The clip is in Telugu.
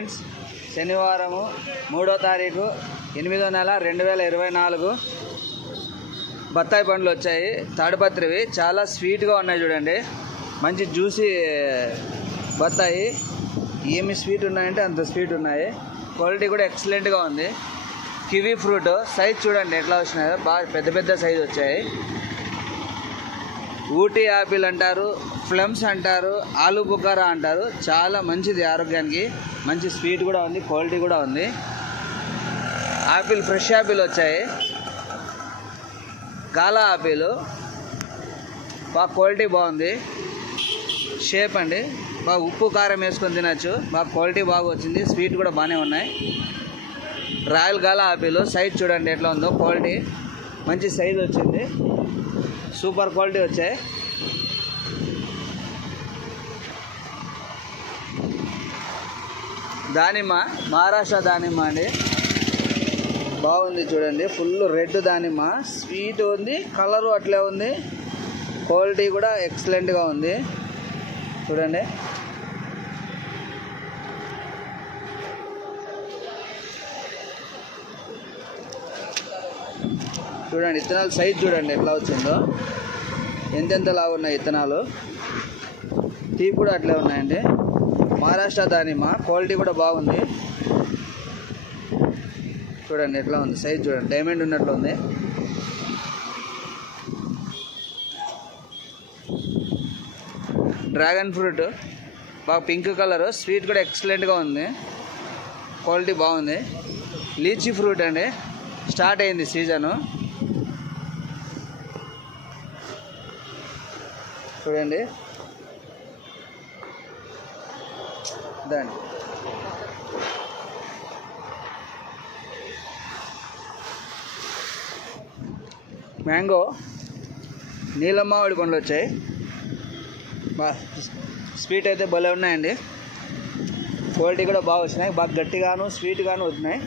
ఫ్రెండ్స్, శనివారము 3వ తారీఖు 8వ నెల 2024 బత్తాయి పండ్లు వచ్చాయి. తాడిపత్రివి చాలా స్వీట్గా ఉన్నాయి. చూడండి, మంచి జ్యూసీ బత్తాయి. ఏమి స్వీట్ ఉన్నాయంటే అంత స్వీట్ ఉన్నాయి. క్వాలిటీ కూడా ఎక్సలెంట్గా ఉంది. కివీ ఫ్రూట్ సైజ్ చూడండి ఎట్లా వచ్చినాయో, బాగా పెద్ద పెద్ద సైజు వచ్చాయి. ఊటీ యాపిల్ అంటారు, ఫ్లమ్స్ అంటారు, ఆలు బుకారా అంటారు. చాలా మంచిది ఆరోగ్యానికి. మంచి స్వీట్ కూడా ఉంది, క్వాలిటీ కూడా ఉంది. యాపిల్ ఫ్రెష్ యాపిల్ వచ్చాయి. గాలా యాపిల్ బాగా క్వాలిటీ బాగుంది. షేప్ అండి, బాగా ఉప్పు కారం వేసుకొని తినచ్చు. బాగా క్వాలిటీ బాగా వచ్చింది. స్వీట్ కూడా బాగానే ఉన్నాయి. రాయల్ గాలా యాపిల్ సైజ్ చూడండి ఎట్లా ఉందో, క్వాలిటీ మంచి సైజ్ వచ్చింది. సూపర్ క్వాలిటీ వచ్చాయి. దానిమ్మ, మహారాష్ట్ర దానిమ్మ అండి, బాగుంది చూడండి. ఫుల్ రెడ్ దానిమ్మ, స్వీట్ ఉంది, కలరు అట్లే ఉంది, క్వాలిటీ కూడా ఎక్సలెంట్గా ఉంది. చూడండి, చూడండి విత్తనాలు సైజ్ చూడండి ఎట్లా వచ్చిందో, ఎంతెంతలా ఉన్నాయి విత్తనాలు. తీపి కూడా అట్లే ఉన్నాయండి. మహారాష్ట్ర దానిమ్మ, క్వాలిటీ కూడా బాగుంది. చూడండి ఎట్లా ఉంది సైజ్, చూడండి డైమండ్ ఉన్నట్లు ఉంది. డ్రాగన్ ఫ్రూట్ బాగా పింక్ కలర్, స్వీట్ కూడా ఎక్సలెంట్గా ఉంది, క్వాలిటీ బాగుంది. లీచీ ఫ్రూట్ అండి, స్టార్ట్ అయింది సీజను. చూడండి దాన్ని మ్యాంగో, నీలమావిడి పండ్లు వచ్చాయి. స్వీట్ అయితే భలే ఉన్నాయండి. క్వాలిటీ కూడా బాగా వచ్చినాయి. బాగా గట్టిగాను స్వీట్గాను వచ్చినాయి.